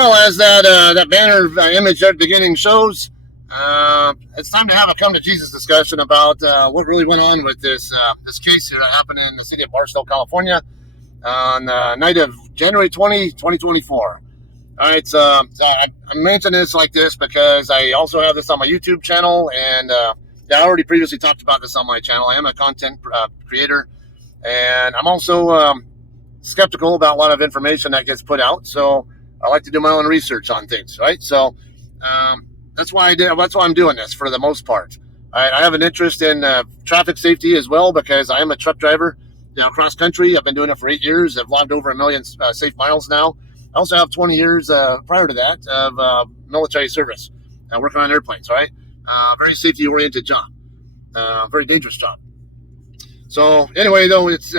Well, as that banner image at the beginning shows, it's time to have a come to Jesus discussion about what really went on with this case here that happened in the city of Barstow, California, on the night of January 20, 2024. All right, so I mention this like this because I also have this on my YouTube channel, and I already previously talked about this on my channel. I am a content creator, and I'm also skeptical about a lot of information that gets put out. So I like to do my own research on things, right? So that's why I'm doing this for the most part. I have an interest in traffic safety as well because I am a truck driver, cross country. I've been doing it for 8 years. I've logged over 1 million safe miles now. I also have 20 years prior to that of military service, working on airplanes, right? Very safety-oriented job, very dangerous job. So anyway, though, it's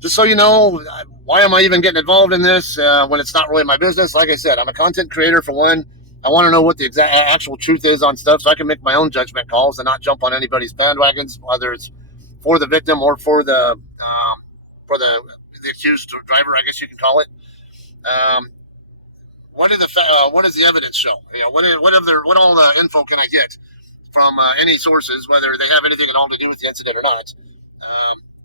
just so you know, why am I even getting involved in this when it's not really my business? Like I said, I'm a content creator for one. I want to know what the actual truth is on stuff so I can make my own judgment calls and not jump on anybody's bandwagons, whether it's for the victim or for the accused driver, I guess you can call it. What does the evidence show? What all the info can I get from any sources, whether they have anything at all to do with the incident or not?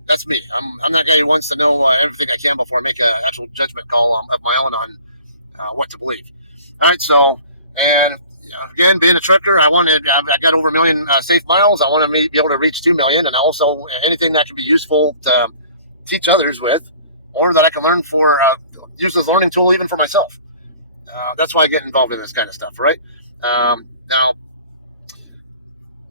That's me. I'm that guy who wants to know everything I can before I make an actual judgment call of my own on what to believe. All right, so, and again, being a trucker, I got over 1 million safe miles. I want to be able to reach 2 million, and also anything that can be useful to teach others with, or that I can learn for use as a learning tool even for myself. That's why I get involved in this kind of stuff, right? Now,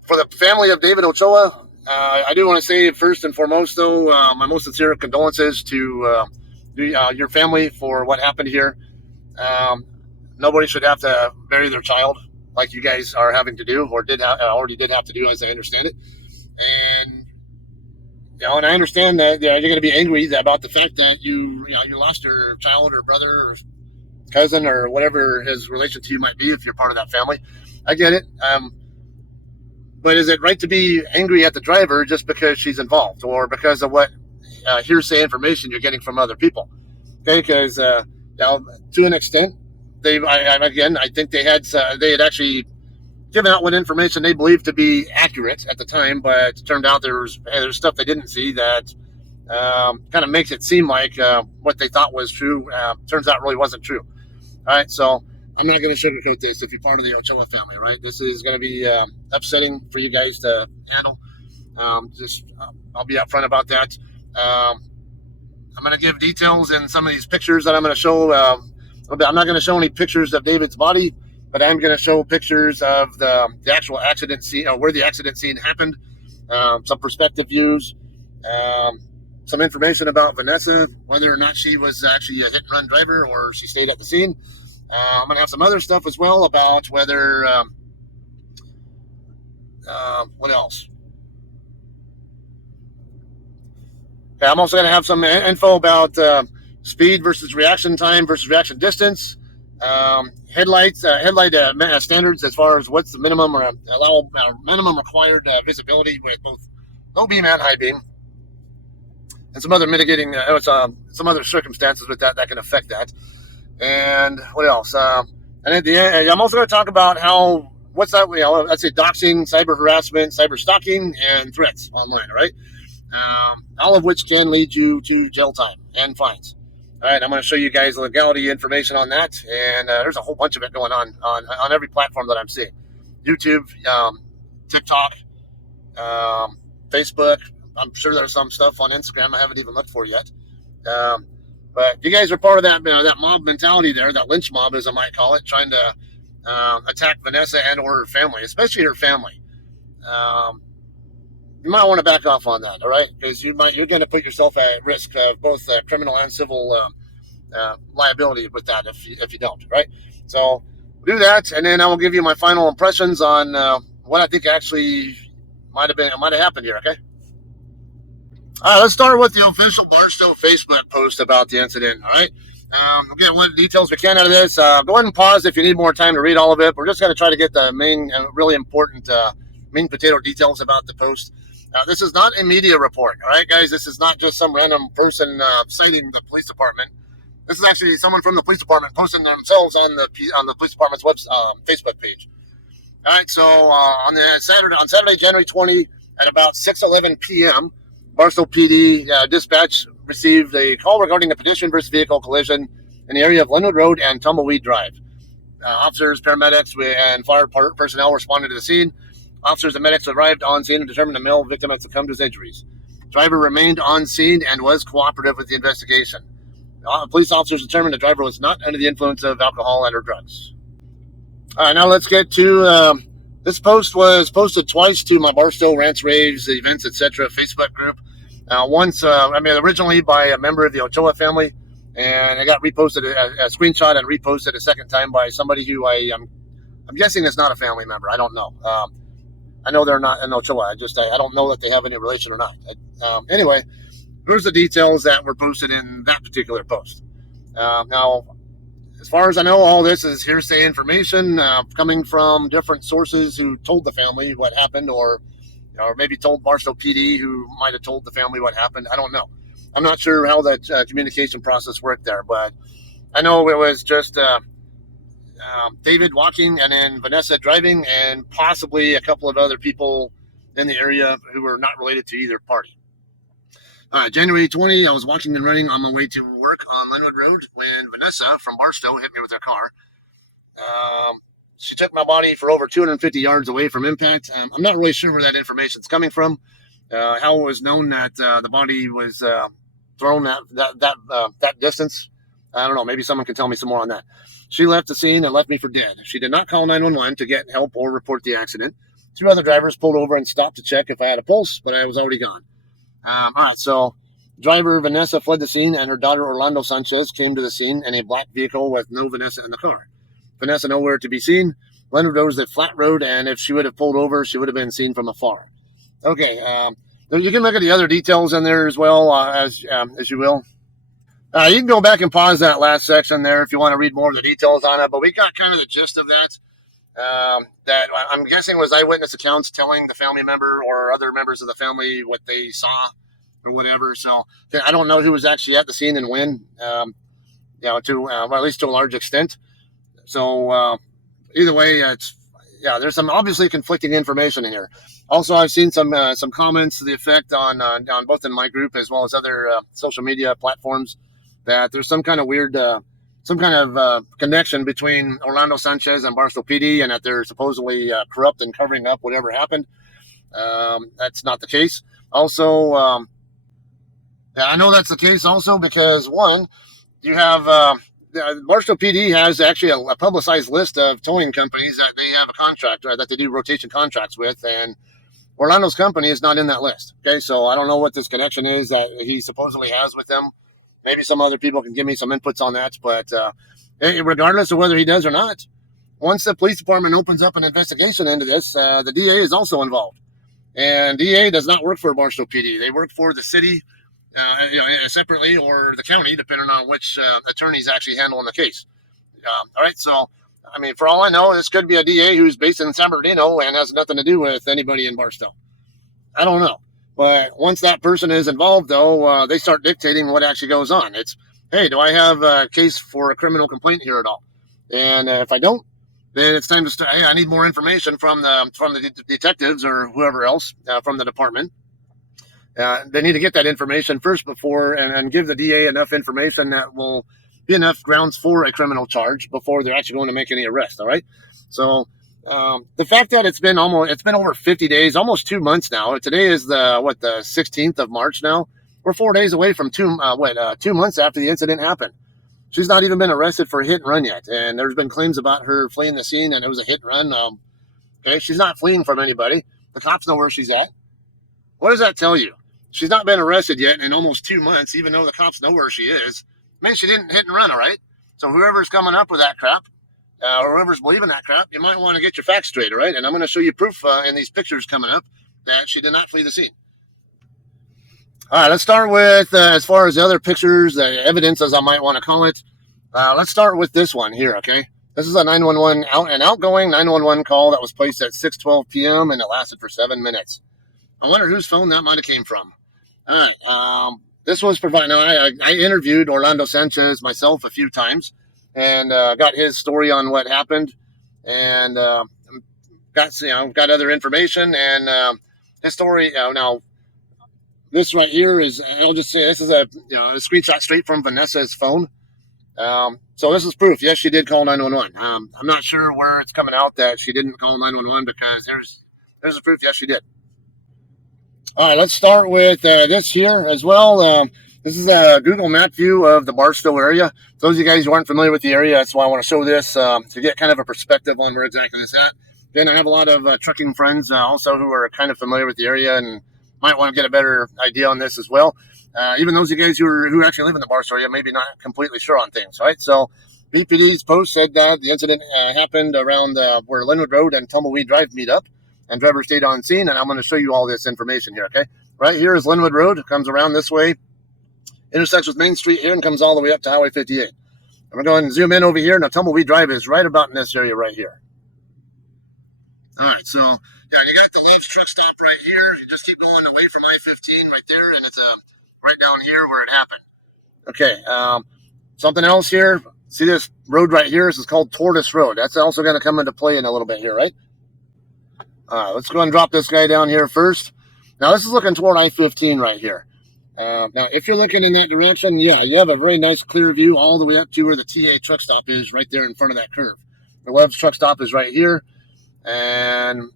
for the family of David Ochoa, I do want to say first and foremost, though, my most sincere condolences to your family for what happened here. Nobody should have to bury their child like you guys are having to do, or already did have to do, as I understand it. And and I understand that you're going to be angry about the fact that you lost your child or brother or cousin or whatever his relation to you might be if you're part of that family. I get it. But is it right to be angry at the driver just because she's involved or because of what hearsay information you're getting from other people? Okay, because to an extent, I think they had actually given out what information they believed to be accurate at the time, but it turned out there's stuff they didn't see that kind of makes it seem like what they thought was true turns out really wasn't true. All right, so I'm not going to sugarcoat this if you're part of the Ochoa family, right? This is going to be upsetting for you guys to handle. I'll be upfront about that. I'm going to give details in some of these pictures that I'm going to show. I'm not going to show any pictures of David's body, but I'm going to show pictures of the actual accident scene, where the accident scene happened, some perspective views, some information about Vanessa, whether or not she was actually a hit-and-run driver or she stayed at the scene. I'm going to have some other stuff as well about whether, what else? Okay, I'm also going to have some info about speed versus reaction time versus reaction distance, headlight standards as far as what's the minimum or minimum required visibility with both low beam and high beam, and some other mitigating, some other circumstances with that can affect that. And what else? And at the end, I'm also going to talk about let's say doxing, cyber harassment, cyber stalking, and threats online, all right? All of which can lead you to jail time and fines. All right, I'm going to show you guys the legality information on that, and there's a whole bunch of it going on every platform that I'm seeing. YouTube, TikTok, Facebook. I'm sure there's some stuff on Instagram I haven't even looked for yet. But you guys are part of that mob mentality there, that lynch mob, as I might call it, trying to attack Vanessa and or her family, especially her family. You might want to back off on that, all right? Because you're going to put yourself at risk of both criminal and civil liability with that if you don't, right? So do that, and then I will give you my final impressions on what I think actually might have happened here. Okay. All right, let's start with the official Barstow Facebook post about the incident. All right. We'll get what details we can out of this. Go ahead and pause if you need more time to read all of it. We're just going to try to get the main, really important meat potato details about the post. This is not a media report, all right, guys? This is not just some random person citing the police department. This is actually someone from the police department posting themselves on the police department's Facebook page. All right, so on Saturday, January 20, at about 6:11 p.m., Barstow PD dispatch received a call regarding a pedestrian versus vehicle collision in the area of Linwood Road and Tumbleweed Drive. Officers, paramedics, and fire personnel responded to the scene. Officers and medics arrived on scene and determined the male victim had succumbed to his injuries. Driver remained on scene and was cooperative with the investigation. Police officers determined the driver was not under the influence of alcohol and or drugs. All right, now let's get to this post was posted twice to my Barstow Rants, Raves, Events, etc. Facebook group. Originally by a member of the Ochoa family, and it got reposted a screenshot and reposted a second time by somebody who I'm guessing is not a family member. I don't know. I know they're not in Ochoa. I don't know that they have any relation or not. Anyway, here's the details that were posted in that particular post. Now, as far as I know, all this is hearsay information coming from different sources who told the family what happened, or maybe told Barstow PD, who might have told the family what happened. I don't know. I'm not sure how that communication process worked there, but I know it was just David walking and then Vanessa driving and possibly a couple of other people in the area who were not related to either party. January 20, I was walking and running on my way to work on Linwood Road when Vanessa from Barstow hit me with her car. She took my body for over 250 yards away from impact. I'm not really sure where that information is coming from. How it was known that the body was thrown that distance. I don't know. Maybe someone can tell me some more on that. She left the scene and left me for dead. She did not call 911 to get help or report the accident. 2 other drivers pulled over and stopped to check if I had a pulse, but I was already gone. All right, so driver Vanessa fled the scene, and her daughter Orlando Sanchez came to the scene in a black vehicle with no Vanessa in the car. Vanessa nowhere to be seen. Leonard Road was a flat road, and if she would have pulled over, she would have been seen from afar. Okay, you can look at the other details in there as well, as you will. You can go back and pause that last section there if you want to read more of the details on it, but we got kind of the gist of that. That I'm guessing was eyewitness accounts telling the family member or other members of the family what they saw or whatever. So I don't know who was actually at the scene and when, at least to a large extent. So either way, there's some obviously conflicting information in here. Also, I've seen some comments to the effect on both in my group as well as other social media platforms that there's some kind of weird connection between Orlando Sanchez and Barstow PD, and that they're supposedly corrupt and covering up whatever happened. That's not the case. Also, I know that's the case also because, one, you have Barstow PD has actually a publicized list of towing companies that they have a contract, that they do rotation contracts with, and Orlando's company is not in that list. Okay, so I don't know what this connection is that he supposedly has with them. Maybe some other people can give me some inputs on that, but regardless of whether he does or not, once the police department opens up an investigation into this, the DA is also involved. And DA does not work for Barstow PD. They work for the city, separately, or the county, depending on which attorney's actually handling the case. All right, so, for all I know, this could be a DA who's based in San Bernardino and has nothing to do with anybody in Barstow. I don't know. But once that person is involved, though, they start dictating what actually goes on. It's, hey, do I have a case for a criminal complaint here at all? And if I don't, then it's time to start. Hey, I need more information from the detectives or whoever else from the department. They need to get that information first before and give the DA enough information that will be enough grounds for a criminal charge before they're actually going to make any arrest. All right, so. The fact that it's been over 50 days, almost 2 months now. Today is the 16th of March now. We're 4 days away from 2 months after the incident happened. She's not even been arrested for a hit and run yet. And there's been claims about her fleeing the scene and it was a hit and run. Okay, she's not fleeing from anybody. The cops know where she's at. What does that tell you? She's not been arrested yet in almost 2 months, even though the cops know where she is. She didn't hit and run, all right? So whoever's coming up with that crap, or whoever's believing that crap, you might want to get your facts straight, all right? And I'm going to show you proof in these pictures coming up that she did not flee the scene. All right, let's start with, as far as the other pictures, the evidence, as I might want to call it. Let's start with this one here, okay? This is a 911, an outgoing 911 call that was placed at 6:12 p.m. and it lasted for 7 minutes. I wonder whose phone that might have came from. All right, this was provided. Now, I interviewed Orlando Sanchez myself a few times, and got his story on what happened, and got other information, and his story. Now, this right here is, I'll just say, this is a a screenshot straight from Vanessa's phone. So this is proof. Yes, she did call 911. I'm not sure where it's coming out that she didn't call 911, because there's a proof. Yes, she did. All right, let's start with this here as well. This is a Google map view of the Barstow area. For those of you guys who aren't familiar with the area, that's why I want to show this, to get kind of a perspective on where exactly it's at. Then I have a lot of trucking friends also who are kind of familiar with the area and might want to get a better idea on this as well. Even those of you guys who actually live in the Barstow area, maybe not completely sure on things, right? So BPD's post said that the incident happened around where Linwood Road and Tumbleweed Drive meet up, and driver stayed on scene, and I'm going to show you all this information here, okay? Right here is Linwood Road. It comes around this way, intersects with Main Street here, and comes all the way up to Highway 58. I'm going to go ahead and zoom in over here. Now, Tumbleweed Drive is right about in this area right here. All right, so, yeah, you got the Love's truck stop right here. You just keep going away from I-15 right there, and it's right down here where it happened. Okay, something else here. See this road right here? This is called Tortoise Road. That's also going to come into play in a little bit here, right? All right, let's go ahead and drop this guy down here first. Now, this is looking toward I-15 right here. Now, if you're looking in that direction, yeah, you have a very nice clear view all the way up to where the TA truck stop is right there in front of that curve. The Love's truck stop is right here. And,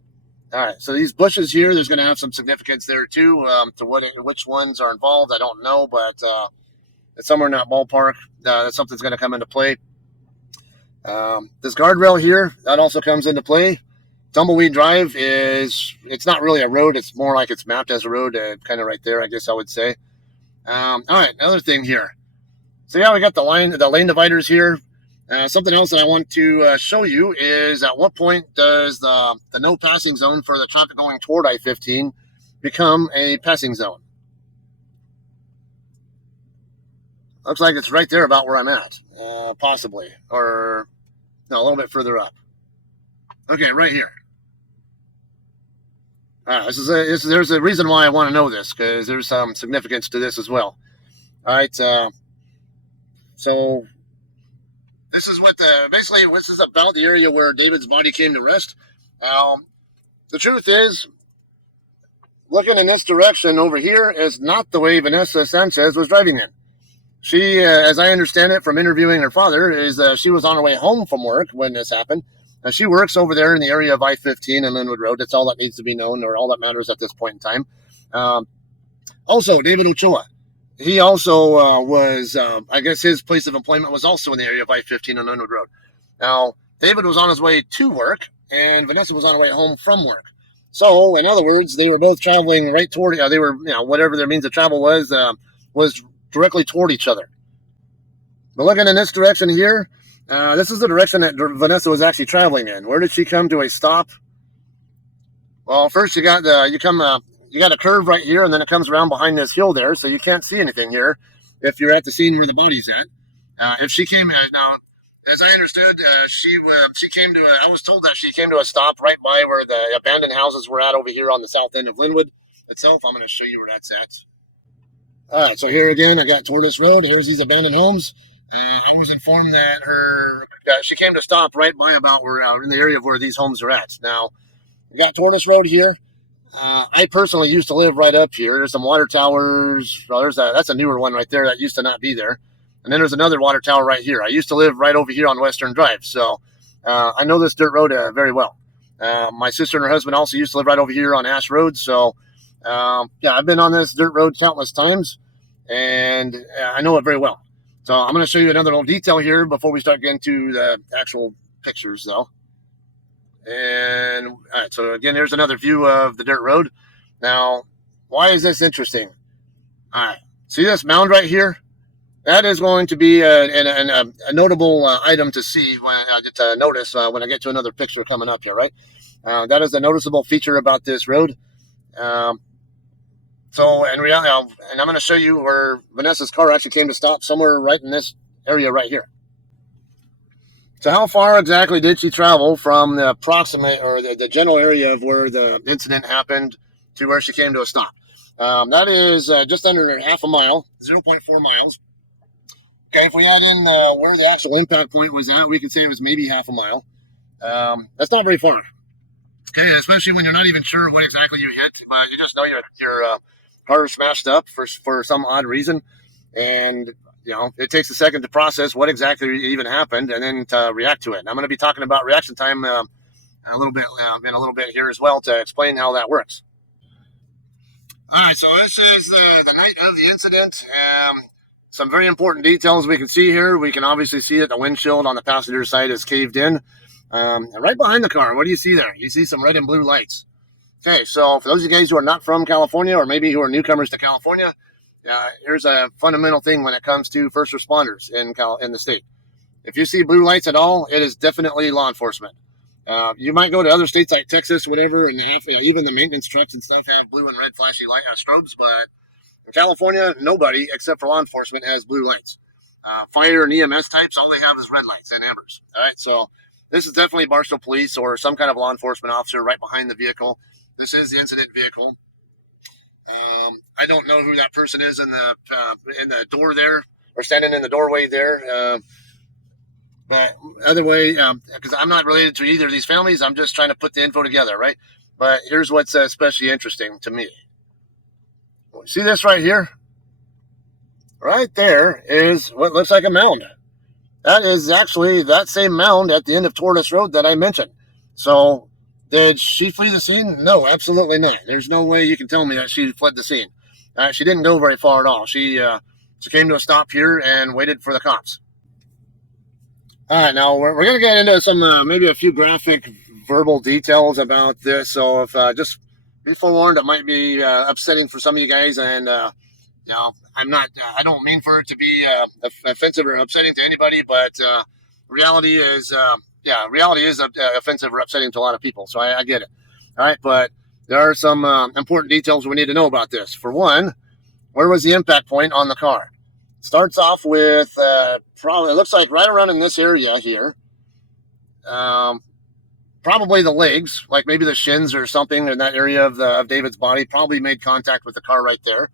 all right, so these bushes here, there's going to have some significance there, too, to which ones are involved. I don't know, but it's somewhere in that ballpark. That something's going to come into play. This guardrail here, that also comes into play. Tumbleweed Drive it's not really a road. It's more like it's mapped as a road, kind of right there, I guess I would say. All right, another thing here. So, yeah, we got the lane dividers here. Something else that I want to show you is, at what point does the no passing zone for the traffic going toward I-15 become a passing zone? Looks like it's right there about where I'm at, possibly. Or, no, a little bit further up. Okay, right here. There's a reason why I want to know this, because there's some significance to this as well. All right, so this is basically this is about the area where David's body came to rest. The truth is, looking in this direction over here is not the way Vanessa Sanchez was driving in. She, as I understand it from interviewing her father, is she was on her way home from work when this happened. Now, she works over there in the area of I-15 and Linwood Road. That's all that needs to be known, or all that matters at this point in time. Also, David Ochoa. He also was, I guess his place of employment was also in the area of I-15 and Linwood Road. Now, David was on his way to work, and Vanessa was on her way home from work. So, in other words, they were both traveling right toward, they were, whatever their means of travel was directly toward each other. But looking in this direction here, this is the direction that Vanessa was actually traveling in. Where did she come to a stop? Well, first you got a curve right here, and then it comes around behind this hill there, so you can't see anything here if you're at the scene where the body's at. If she came now, as I understood, she came to I was told that she came to a stop right by where the abandoned houses were at over here on the south end of Linwood itself. I'm going to show you where that's at. All right, so here again, I got Tortoise Road. Here's these abandoned homes. I was informed that she came to stop right by about where in the area of where these homes are at. Now, we got Tortoise Road here. I personally used to live right up here. There's some water towers. Well, that's a newer one right there that used to not be there. And then there's another water tower right here. I used to live right over here on Western Drive, so I know this dirt road very well. My sister and her husband also used to live right over here on Ash Road, so yeah, I've been on this dirt road countless times, and I know it very well. So I'm going to show you another little detail here before we start getting to the actual pictures, though. And all right, so again, here's another view of the dirt road. Now, why is this interesting? All right, see this mound right here? That is going to be a notable item to see when I get to notice when I get to another picture coming up here, right? That is a noticeable feature about this road. So in reality, and I'm going to show you where Vanessa's car actually came to stop, somewhere right in this area right here. So how far exactly did she travel from the approximate or the general area of where the incident happened to where she came to a stop? That is just under half a mile, 0.4 miles. Okay, if we add in where the actual impact point was at, we could say it was maybe half a mile. That's not very far. Okay, especially when you're not even sure what exactly you hit, but you just know your car is smashed up for some odd reason, and it takes a second to process what exactly even happened and then to react to it. And I'm going to be talking about reaction time a little bit in a little bit here as well to explain how that works. All right, so this is the night of the incident. Some very important details we can see here. We can obviously see that the windshield on the passenger side is caved in. And right behind the car, what do you see there? You see some red and blue lights. Okay, so for those of you guys who are not from California or maybe who are newcomers to California, here's a fundamental thing when it comes to first responders in the state. If you see blue lights at all, it is definitely law enforcement. You might go to other states like Texas, whatever, and even the maintenance trucks and stuff have blue and red flashy light strobes, but in California, nobody except for law enforcement has blue lights. Fire and EMS types, all they have is red lights and ambers. All right, so this is definitely Barstow police or some kind of law enforcement officer right behind the vehicle. This is the incident vehicle. I don't know who that person is in the door there or standing in the doorway there. But other way, because I'm not related to either of these families, I'm just trying to put the info together, right? But here's what's especially interesting to me. See this right here? Right there is what looks like a mound. That is actually that same mound at the end of Tortoise Road that I mentioned. So did she flee the scene? No, absolutely not. There's no way you can tell me that she fled the scene. She didn't go very far at all. She came to a stop here and waited for the cops. All right, now we're going to get into some maybe a few graphic verbal details about this. So if just be forewarned, it might be upsetting for some of you guys, and I don't mean for it to be offensive or upsetting to anybody, but reality is offensive or upsetting to a lot of people. So I get it. All right, but there are some important details we need to know about this. For one, where was the impact point on the car? Starts off with probably, it looks like right around in this area here. Probably the legs, like maybe the shins or something in that area of David's body, probably made contact with the car right there.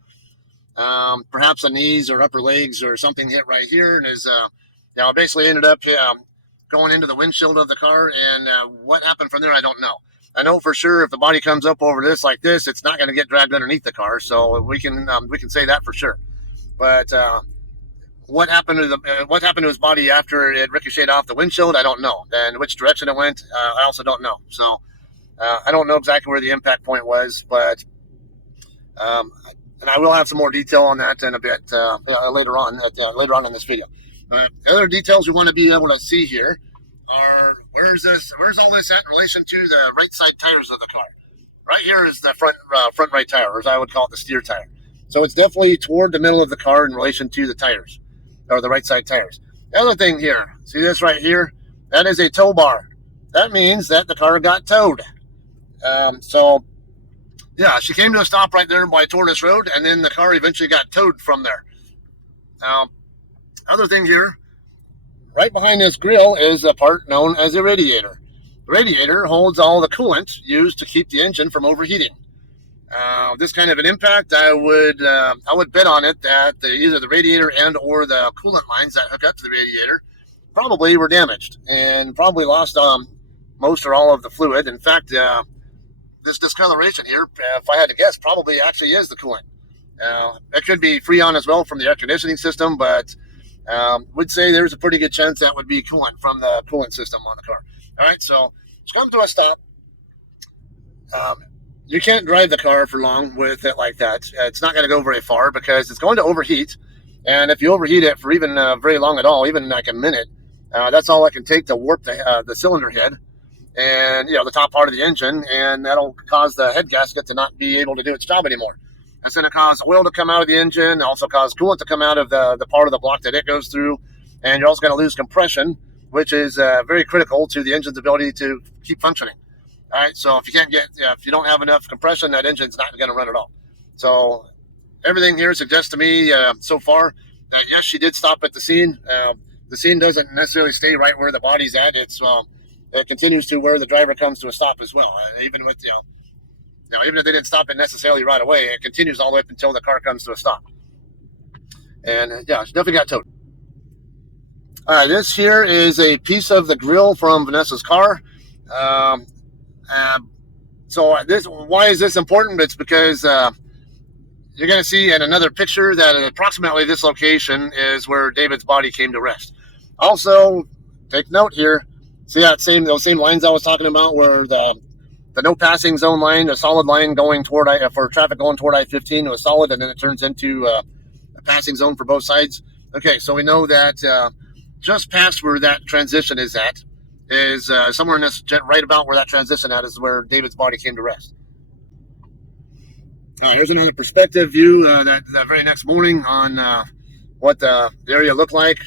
Perhaps the knees or upper legs or something hit right here, and is basically ended up going into the windshield of the car. And what happened from there, I don't know. I know for sure if the body comes up over this like this, it's not going to get dragged underneath the car, so we can say that for sure. But what happened to his body after it ricocheted off the windshield, I don't know. And which direction it went, I also don't know. So I don't know exactly where the impact point was, but and I will have some more detail on that in a bit later on in this video. Other details we want to be able to see here are where's all this at in relation to the right side tires of the car. Right here is the front right tire, or as I would call it, the steer tire. So it's definitely toward the middle of the car in relation to the tires, or the right side tires. The other thing here, see this right here? That is a tow bar. That means that the car got towed. So yeah, she came to a stop right there by Tortoise Road, and then the car eventually got towed from there. Other thing here, right behind this grill is a part known as a radiator. The radiator holds all the coolant used to keep the engine from overheating. This kind of an impact, I would bet on it that either the radiator and or the coolant lines that hook up to the radiator probably were damaged and probably lost most or all of the fluid. In fact, this discoloration here, if I had to guess, probably actually is the coolant. It could be Freon as well from the air conditioning system, but would say there's a pretty good chance that would be coolant from the coolant system on the car. All right, so it's come to a stop. You can't drive the car for long with it like that. It's not going to go very far because it's going to overheat. And if you overheat it for even very long at all, even like a minute, that's all it can take to warp the cylinder head and the top part of the engine, and that'll cause the head gasket to not be able to do its job anymore. It's going to cause oil to come out of the engine, also cause coolant to come out of the part of the block that it goes through, and you're also going to lose compression, which is very critical to the engine's ability to keep functioning. All right, so if you don't have enough compression, that engine's not going to run at all. So everything here suggests to me so far that yes, she did stop at the scene. The scene doesn't necessarily stay right where the body's at. It continues to where the driver comes to a stop as well. Even with even if they didn't stop it necessarily right away, it continues all the way up until the car comes to a stop. And yeah, she definitely got towed. All right, this here is a piece of the grill from Vanessa's car. So why is this important? It's because you're going to see in another picture that approximately this location is where David's body came to rest. Also, take note here. See those same lines I was talking about, where the no passing zone line, a solid line going toward for traffic going toward I-15 was solid, and then it turns into a passing zone for both sides. Okay, so we know that just past where that transition is at is somewhere in this, right about where that transition at is where David's body came to rest. Here's another perspective view that very next morning on what the area looked like.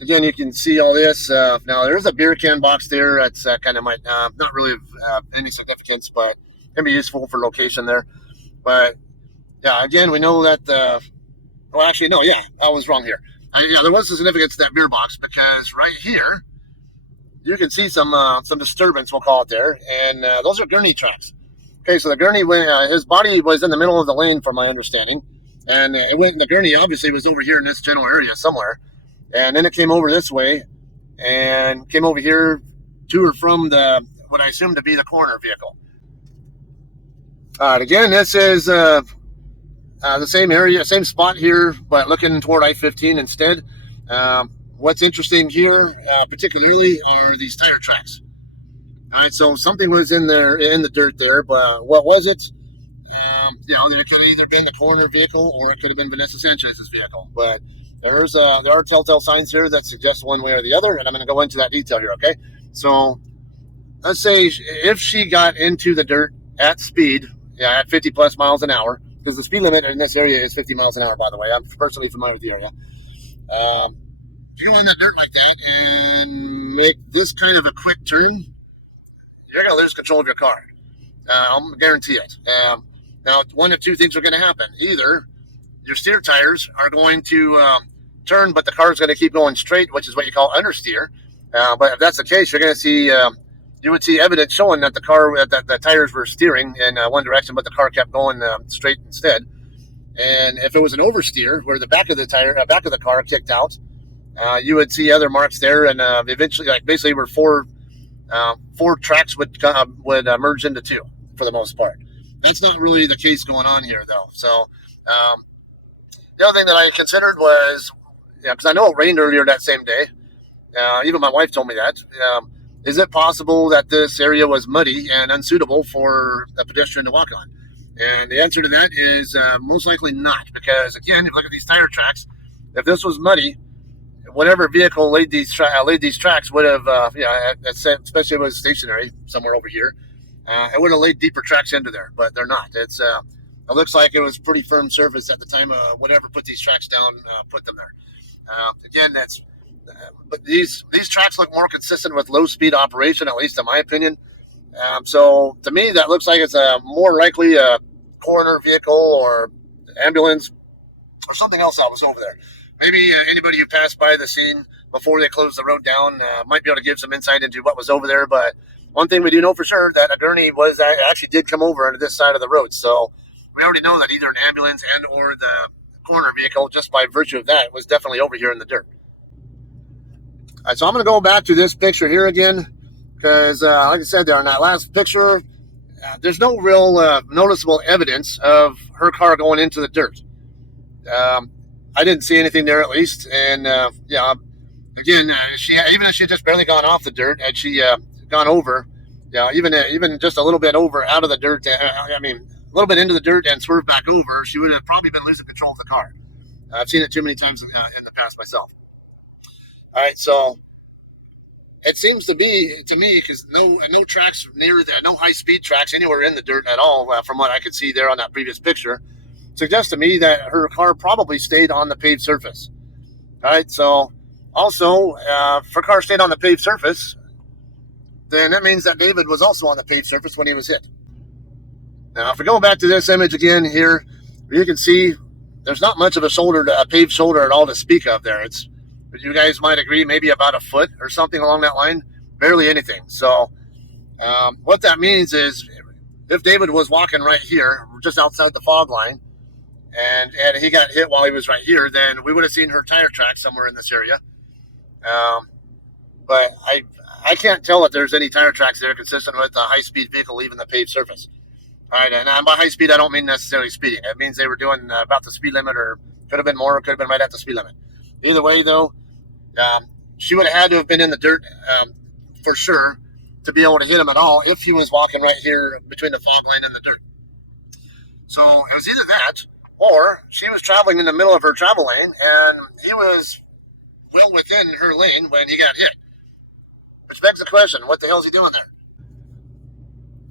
Again, you can see all this. Now, there's a beer can box there that's kind of might not really have any significance, but can be useful for location there. But yeah, again, we know that well, actually, no, yeah, I was wrong here. There was a significance to that beer box, because right here you can see some disturbance, we'll call it there, and those are gurney tracks. Okay, so the gurney, his body was in the middle of the lane, from my understanding, and the gurney obviously was over here in this general area somewhere, and then it came over this way and came over here to or from what I assume to be the coroner vehicle. All right, again, this is the same area, same spot here, but looking toward I-15 instead. What's interesting here, particularly, are these tire tracks. All right, so something was in the dirt there, but what was it? It could have either been the coroner vehicle or it could have been Vanessa Sanchez's vehicle. But there are telltale signs here that suggest one way or the other, and I'm going to go into that detail here. Okay, so let's say if she got into the dirt at speed, at 50 plus miles an hour, because the speed limit in this area is 50 miles an hour. By the way, I'm personally familiar with the area. If you go in that dirt like that and make this kind of a quick turn, you're going to lose control of your car. I'll guarantee it. Now, one of two things are going to happen. Either your steer tires are going to turn, but the car is going to keep going straight, which is what you call understeer. But if that's the case, you're going to see, you would see evidence showing that the tires were steering in one direction, but the car kept going straight instead. And if it was an oversteer, where the back of the car kicked out, you would see other marks there, and eventually, basically, where four tracks would merge into two for the most part. That's not really the case going on here, though. So the other thing that I considered was, because I know it rained earlier that same day. Even my wife told me that. Is it possible that this area was muddy and unsuitable for a pedestrian to walk on? And the answer to that is most likely not, because again, if you look at these tire tracks, if this was muddy, whatever vehicle laid these tracks would have, especially if it was stationary somewhere over here, it would have laid deeper tracks into there, but they're not. It looks like it was pretty firm surface at the time whatever put these tracks down, put them there. Again, but these tracks look more consistent with low speed operation, at least in my opinion. So to me, that looks like it's more likely a coroner vehicle or ambulance or something else that was over there. Maybe anybody who passed by the scene before they closed the road down might be able to give some insight into what was over there. But one thing we do know for sure, that a gurney actually did come over onto this side of the road. So we already know that either an ambulance and or the coroner vehicle, just by virtue of that, was definitely over here in the dirt. All right, so I'm going to go back to this picture here again, because like I said there, in that last picture, there's no real noticeable evidence of her car going into the dirt. I didn't see anything there, at least. And again, even if she had just barely gone off the dirt, had she gone over, even just a little bit over out of the dirt, a little bit into the dirt and swerved back over, she would have probably been losing control of the car. I've seen it too many times in the past myself. All right, so it seems to me, because no tracks near there, no high-speed tracks anywhere in the dirt at all, from what I could see there on that previous picture, suggests to me that her car probably stayed on the paved surface. All right, so also, if her car stayed on the paved surface, then that means that David was also on the paved surface when he was hit. Now, if we go back to this image again here, you can see there's not much of a paved shoulder at all to speak of there. But you guys might agree, maybe about a foot or something along that line, barely anything. So what that means is if David was walking right here, just outside the fog line, and he got hit while he was right here, then we would have seen her tire tracks somewhere in this area. But I can't tell if there's any tire tracks there consistent with a high-speed vehicle leaving the paved surface. All right, and by high speed, I don't mean necessarily speeding. It means they were doing about the speed limit, or could have been more, or could have been right at the speed limit. Either way, though, she would have had to have been in the dirt for sure to be able to hit him at all if he was walking right here between the fog line and the dirt. So it was either that, or she was traveling in the middle of her travel lane, and he was well within her lane when he got hit. Which begs the question, what the hell is he doing there?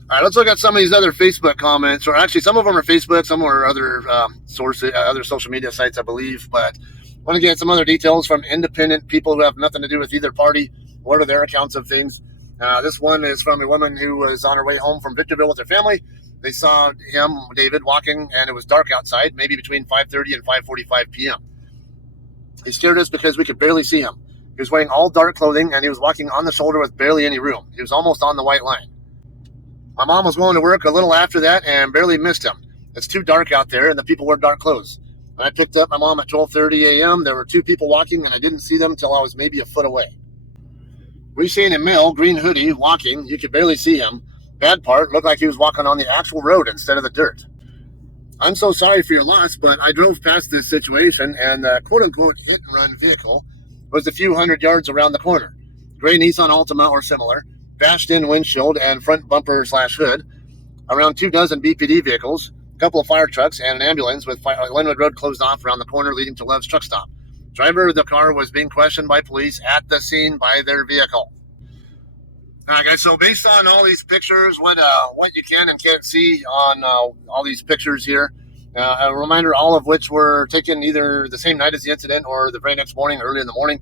All right, let's look at some of these other Facebook comments, or actually some of them are Facebook, some are other sources, other social media sites, I believe. But I want to get some other details from independent people who have nothing to do with either party. What are their accounts of things? This one is from a woman who was on her way home from Victorville with her family. They saw him, David, walking, and it was dark outside, maybe between 5:30 and 5:45 p.m. He scared us because we could barely see him. He was wearing all dark clothing, and he was walking on the shoulder with barely any room. He was almost on the white line. My mom was going to work a little after that and barely missed him. It's too dark out there, and the people wear dark clothes. When I picked up my mom at 12:30 a.m., there were two people walking, and I didn't see them until I was maybe a foot away. We seen a male, green hoodie, walking. You could barely see him. Bad part, looked like he was walking on the actual road instead of the dirt. I'm so sorry for your loss, but I drove past this situation, and the quote-unquote hit-and-run vehicle was a few hundred yards around the corner. Gray Nissan Altima or similar, bashed-in windshield and front bumper/hood, around 24 BPD vehicles, a couple of fire trucks, and an ambulance with Linwood Road closed off around the corner leading to Love's truck stop. Driver of the car was being questioned by police at the scene by their vehicle. All right, guys, so based on all these pictures, what you can and can't see on all these pictures here, a reminder, all of which were taken either the same night as the incident or the very next morning, early in the morning.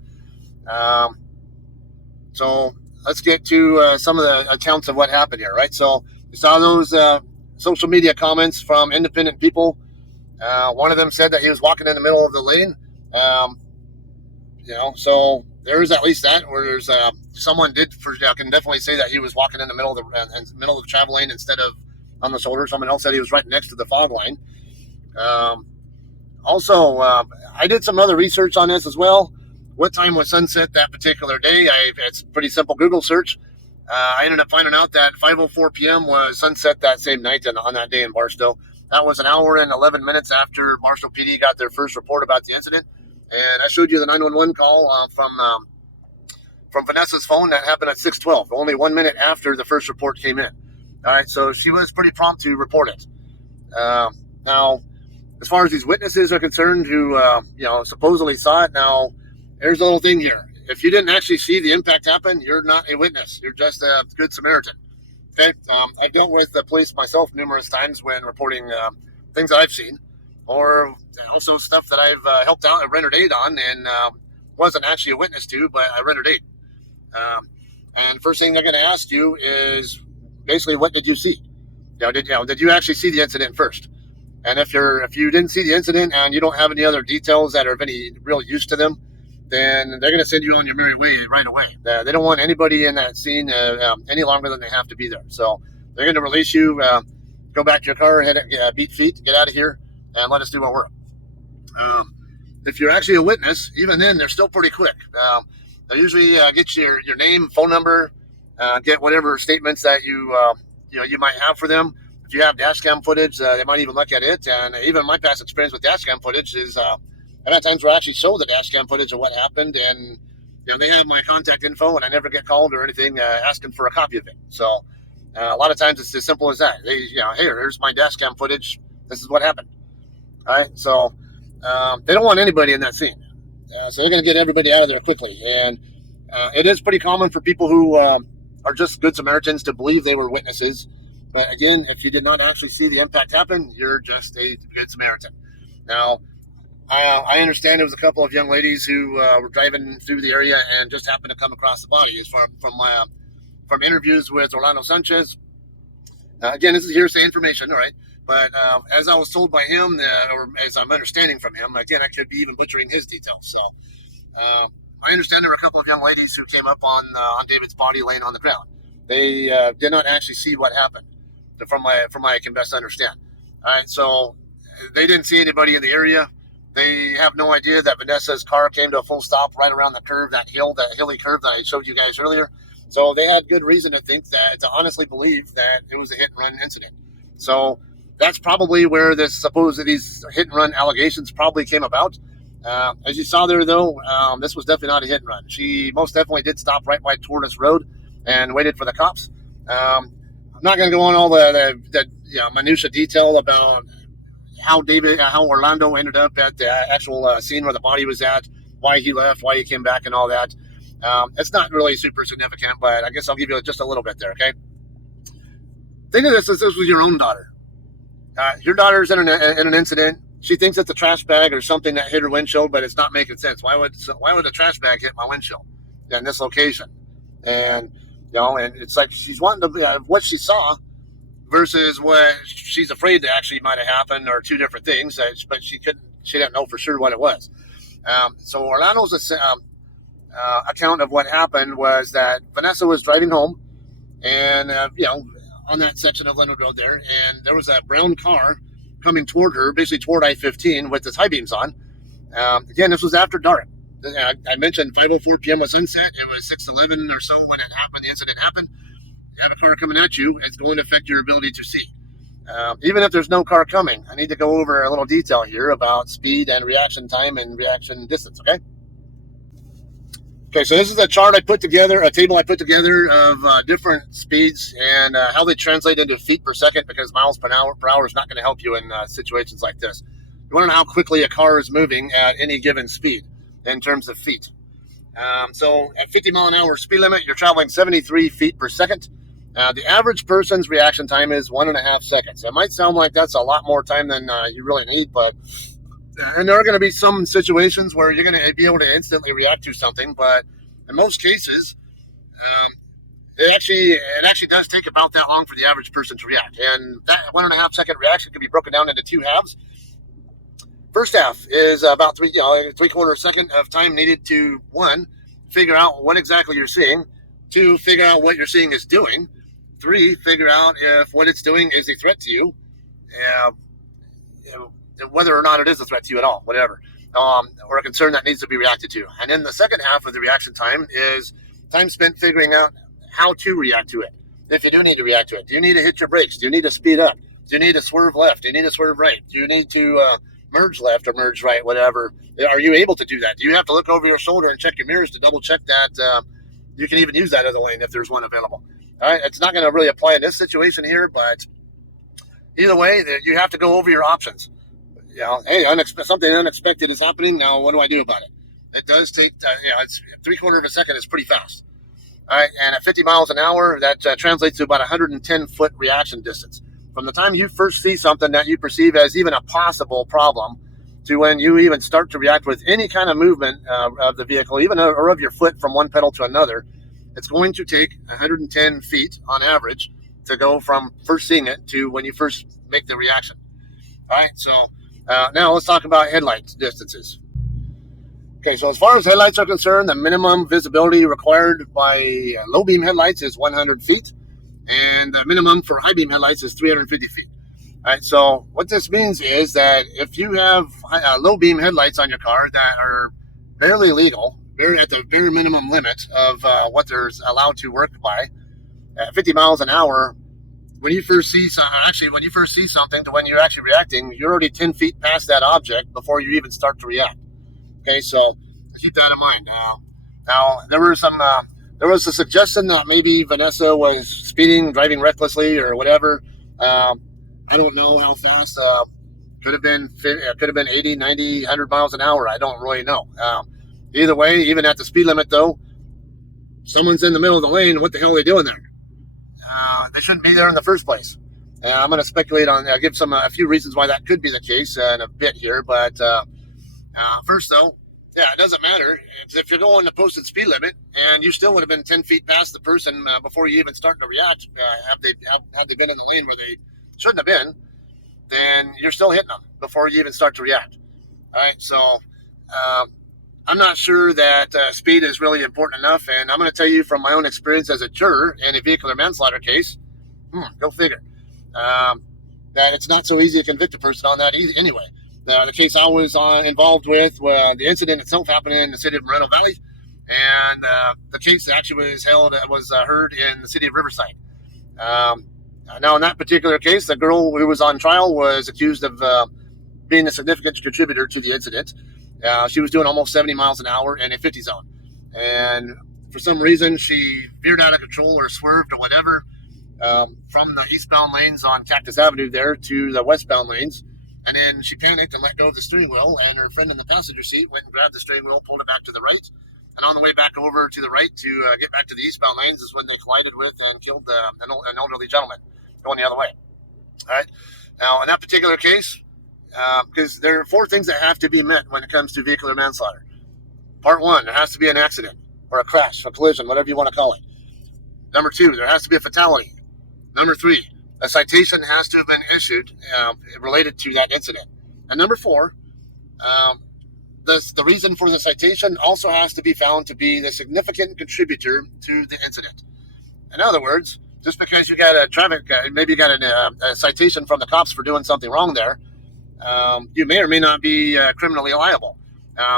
So let's get to some of the accounts of what happened here, right? So we saw those social media comments from independent people. One of them said that he was walking in the middle of the lane. So there is at least that, where there's someone can definitely say that he was walking in the middle of the travel lane instead of on the shoulder. Someone else said he was right next to the fog line. Also, I did some other research on this as well. What time was sunset that particular day? It's a pretty simple Google search. I ended up finding out that 5:04 p.m. was sunset that same night on that day in Barstow. That was an hour and 11 minutes after Barstow PD got their first report about the incident. And I showed you the 911 call from Vanessa's phone that happened at 6:12, only 1 minute after the first report came in. All right, so she was pretty prompt to report it. Now, as far as these witnesses are concerned who, supposedly saw it, now, there's a little thing here. If you didn't actually see the impact happen, you're not a witness. You're just a good Samaritan. Okay? I've dealt with the police myself numerous times when reporting things that I've seen, or also stuff that I've helped out and rendered aid on and wasn't actually a witness to, but I rendered aid. And first thing they're going to ask you is basically, what did you see? Did you actually see the incident first? And if you didn't see the incident and you don't have any other details that are of any real use to them, then they're going to send you on your merry way right away. They don't want anybody in that scene any longer than they have to be there. So they're going to release you, go back to your car, beat feet, get out of here, and let us do our work. If you're actually a witness, even then, they're still pretty quick. They'll usually get your name, phone number, get whatever statements that you might have for them. If you have dash cam footage, they might even look at it. And even my past experience with dash cam footage is I've had times where I actually show the dash cam footage of what happened, and they have my contact info, and I never get called or anything asking for a copy of it. So a lot of times it's as simple as that. Hey, here's my dash cam footage. This is what happened. All right, so they don't want anybody in that scene. So they're going to get everybody out of there quickly. And it is pretty common for people who are just good Samaritans to believe they were witnesses. But again, if you did not actually see the impact happen, you're just a good Samaritan. Now, I understand there was a couple of young ladies who were driving through the area and just happened to come across the body. As from interviews with Orlando Sanchez, again, this is hearsay information, all right? But as I was told by him, or as I'm understanding from him, again, I could be even butchering his details. So I understand there were a couple of young ladies who came up on David's body laying on the ground. They did not actually see what happened. from what I can best understand. All right, so they didn't see anybody in the area. They have no idea that Vanessa's car came to a full stop right around the curve, that hilly curve that I showed you guys earlier. So they had good reason to honestly believe that it was a hit and run incident. So that's probably where these hit and run allegations probably came about. As you saw there, though, this was definitely not a hit and run. She most definitely did stop right by Tortoise Road and waited for the cops. I'm not going to go on all the minutia detail about how Orlando ended up at the actual scene where the body was at, why he left, why he came back, and all that. It's not really super significant, but I guess I'll give you just a little bit there, okay? Think of this as this was your own daughter. Your daughter's in an incident. She thinks it's a trash bag or something that hit her windshield, but it's not making sense. Why would a trash bag hit my windshield in this location? And and it's like she's wanting to what she saw versus what she's afraid that actually might have happened, or two different things. But she didn't know for sure what it was. So Orlando's account of what happened was that Vanessa was driving home, and on that section of Leonard Road there, and there was a brown car coming toward her, basically toward I-15 with its high beams on. Again, this was after dark. I mentioned 5:04 p.m. was sunset. It was 6:11 or so when it happened. The incident happened. You have a car coming at you, it's going to affect your ability to see. Even if there's no car coming, I need to go over a little detail here about speed and reaction time and reaction distance, okay? Okay, so this is a chart I put together, a table I put together of different speeds and how they translate into feet per second, because miles per hour is not going to help you in situations like this. You want to know how quickly a car is moving at any given speed in terms of feet. So at 50 mile an hour speed limit, you're traveling 73 feet per second. The average person's reaction time is 1.5 seconds. It might sound like that's a lot more time than you really need, and there are going to be some situations where you're going to be able to instantly react to something, but in most cases, it actually does take about that long for the average person to react. And that 1.5 second reaction can be broken down into two halves. First half is about 3/4 second of time needed to, 1, figure out what exactly you're seeing, 2, figure out what you're seeing is doing, 3, figure out if what it's doing is a threat to you, whether or not it is a threat to you at all, whatever, or a concern that needs to be reacted to. And then the second half of the reaction time is time spent figuring out how to react to it. If you do need to react to it, do you need to hit your brakes? Do you need to speed up? Do you need to swerve left? Do you need to swerve right? Do you need to merge left or merge right, whatever? Are you able to do that? Do you have to look over your shoulder and check your mirrors to double check that you can even use that other lane if there's one available? All right, it's not going to really apply in this situation here, but either way, you have to go over your options. Hey, something unexpected is happening. Now, what do I do about it? It does take, it's 3/4 second is pretty fast. All right, and at 50 miles an hour, that translates to about 110-foot reaction distance. From the time you first see something that you perceive as even a possible problem to when you even start to react with any kind of movement of the vehicle, even or of your foot from one pedal to another, it's going to take 110 feet on average to go from first seeing it to when you first make the reaction. All right, so now let's talk about headlight distances. Okay, so as far as headlights are concerned, the minimum visibility required by low beam headlights is 100 feet, and the minimum for high beam headlights is 350 feet. All right, so what this means is that if you have low beam headlights on your car that are barely legal, at the bare minimum limit of what they're allowed to work by, at 50 miles an hour, when you first see something to when you're actually reacting, you're already 10 feet past that object before you even start to react. Okay, so keep that in mind. Now there was a suggestion that maybe Vanessa was speeding, driving recklessly, or whatever. I don't know how fast. Could have been 80, 90, 100 miles an hour. I don't really know. Either way, even at the speed limit, though, someone's in the middle of the lane. What the hell are they doing there? They shouldn't be there in the first place. I'm going to speculate on. I'll give a few reasons why that could be the case in a bit here. But first, though, yeah, it doesn't matter. If you're going the posted speed limit and you still would have been 10 feet past the person before you even start to react, had they been in the lane where they shouldn't have been, then you're still hitting them before you even start to react. All right, so I'm not sure that speed is really important enough, and I'm going to tell you from my own experience as a juror in a vehicular manslaughter case, go figure. that it's not so easy to convict a person on that anyway. The case I was involved with, the incident itself happened in the city of Moreno Valley, and the case actually was heard in the city of Riverside. Now, in that particular case, the girl who was on trial was accused of being a significant contributor to the incident. She was doing almost 70 miles an hour in a 50 zone. And for some reason, she veered out of control or swerved or whatever from the eastbound lanes on Cactus Avenue there to the westbound lanes. And then she panicked and let go of the steering wheel, and her friend in the passenger seat went and grabbed the steering wheel, pulled it back to the right. And on the way back over to the right to get back to the eastbound lanes is when they collided with and killed an elderly gentleman going the other way. All right. Now, in that particular case, because there are 4 things that have to be met when it comes to vehicular manslaughter. Part 1, there has to be an accident or a crash, a collision, whatever you want to call it. Number 2, there has to be a fatality. Number 3, a citation has to have been issued related to that incident. And number 4, the reason for the citation also has to be found to be the significant contributor to the incident. In other words, just because you got maybe you got a citation from the cops for doing something wrong there, you may or may not be criminally liable.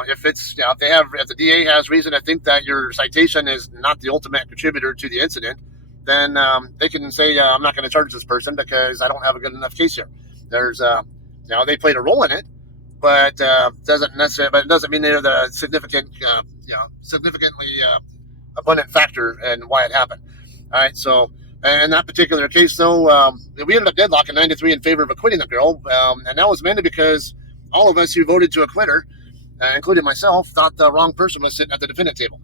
If the DA has reason to think that your citation is not the ultimate contributor to the incident, then they can say, I'm not going to charge this person because I don't have a good enough case here. There's, they played a role in it, but it doesn't mean they're the significantly abundant factor in why it happened. All right, so in that particular case, though, we ended up deadlocking 9-3 in favor of acquitting the girl, and that was mainly because all of us who voted to acquit her, including myself, thought the wrong person was sitting at the defendant table.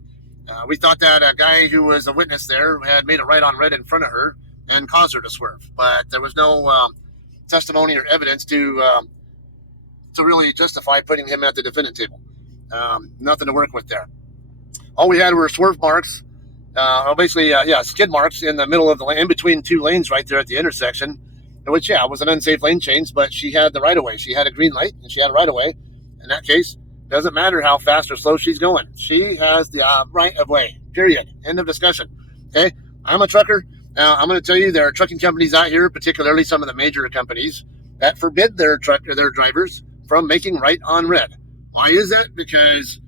We thought that a guy who was a witness there had made a right on red in front of her and caused her to swerve, but there was no testimony or evidence to really justify putting him at the defendant table. Nothing to work with there. All we had were swerve marks, skid marks in the middle of the lane, in between 2 lanes right there at the intersection, which, was an unsafe lane change, but she had the right-of-way. She had a green light, and she had a right-of-way. In that case, doesn't matter how fast or slow she's going. She has the right-of-way, period. End of discussion. Okay? I'm a trucker. Now, I'm going to tell you there are trucking companies out here, particularly some of the major companies, that forbid their drivers from making right on red. Why is that? Because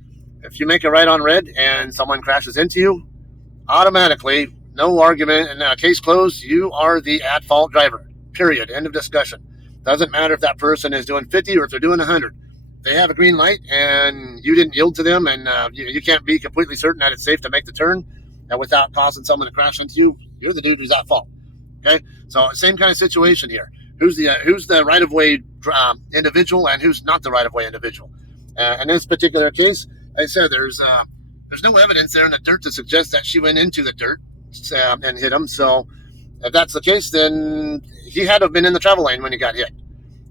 if you make a right on red and someone crashes into you, automatically, no argument, and case closed, you are the at-fault driver, period. End of discussion. Doesn't matter if that person is doing 50 or if they're doing 100. They have a green light and you didn't yield to them, and you can't be completely certain that it's safe to make the turn without causing someone to crash into you. You're the dude who's at fault. Okay, so same kind of situation here. Who's the right-of-way individual and who's not the right-of-way individual? In this particular case, like I said, there's no evidence there in the dirt to suggest that she went into the dirt and hit him. So if that's the case, then he had to have been in the travel lane when he got hit.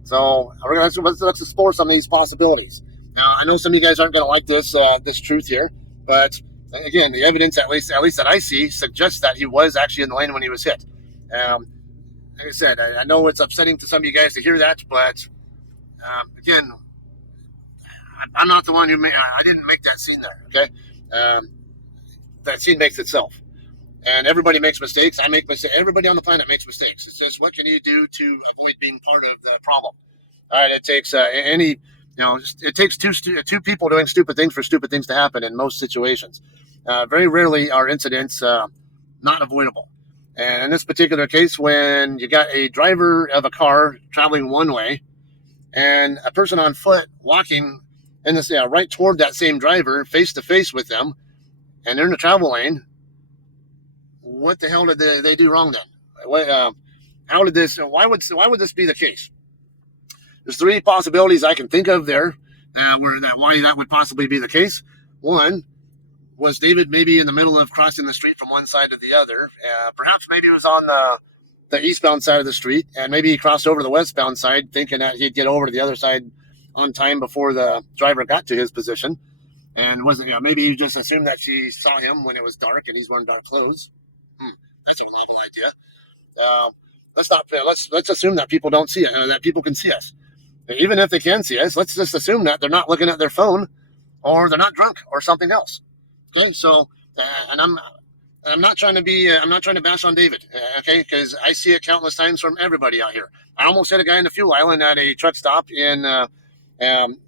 So let's explore some of these possibilities. Now, I know some of you guys aren't going to like this truth here, but again, the evidence, at least that I see, suggests that he was actually in the lane when he was hit. Like I said, I know it's upsetting to some of you guys to hear that, but again, I'm not the one who I didn't make that scene there. Okay, that scene makes itself, and everybody makes mistakes. I make mistakes. Everybody on the planet makes mistakes. It's just, what can you do to avoid being part of the problem? All right, it takes it takes two people doing stupid things for stupid things to happen in most situations. Very rarely are incidents not avoidable. And in this particular case, when you got a driver of a car traveling one way and a person on foot walking in this right toward that same driver, face to face with them, and they're in the travel lane, what the hell did they do wrong then? How did this? Why would this be the case? There's 3 possibilities I can think of there why that would possibly be the case. One, was David maybe in the middle of crossing the street from one side to the other? Perhaps maybe he was on the eastbound side of the street, and maybe he crossed over to the westbound side thinking that he'd get over to the other side on time before the driver got to his position. And wasn't, maybe he just assumed that she saw him when it was dark and he's wearing dark clothes. That's a novel idea. Let's assume that people don't see it, that people can see us. Even if they can see us, let's just assume that they're not looking at their phone, or they're not drunk, or something else. Okay, so and I'm not trying to be. I'm not trying to bash on David, okay? Because I see it countless times from everybody out here. I almost hit a guy in the fuel island at a truck stop in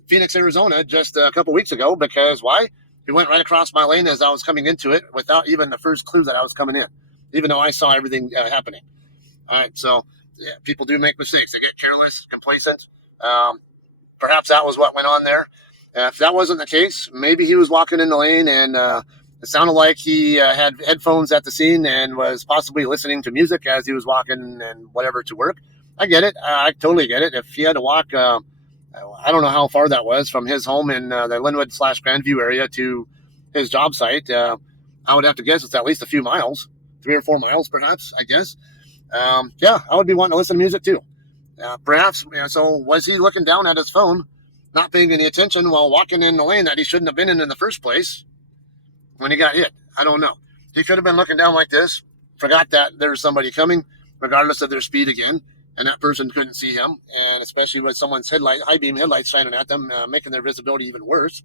Phoenix, Arizona, just a couple weeks ago. Because why? He went right across my lane as I was coming into it, without even the first clue that I was coming in, even though I saw everything happening. All right, so yeah, people do make mistakes. They get careless, complacent. Perhaps that was what went on there. If that wasn't the case, maybe he was walking in the lane and it sounded like he had headphones at the scene and was possibly listening to music as he was walking and whatever to work. I get it. I totally get it. If he had to walk, I don't know how far that was from his home in the Linwood/Grandview area to his job site. I would have to guess it's at least a few miles, 3 or 4 miles, perhaps, I guess. Yeah, I would be wanting to listen to music too. Perhaps, so was he looking down at his phone, not paying any attention while walking in the lane that he shouldn't have been in the first place when he got hit? I don't know. He could have been looking down like this, forgot that there's somebody coming, regardless of their speed again, and that person couldn't see him, and especially with someone's high beam headlights shining at them, making their visibility even worse.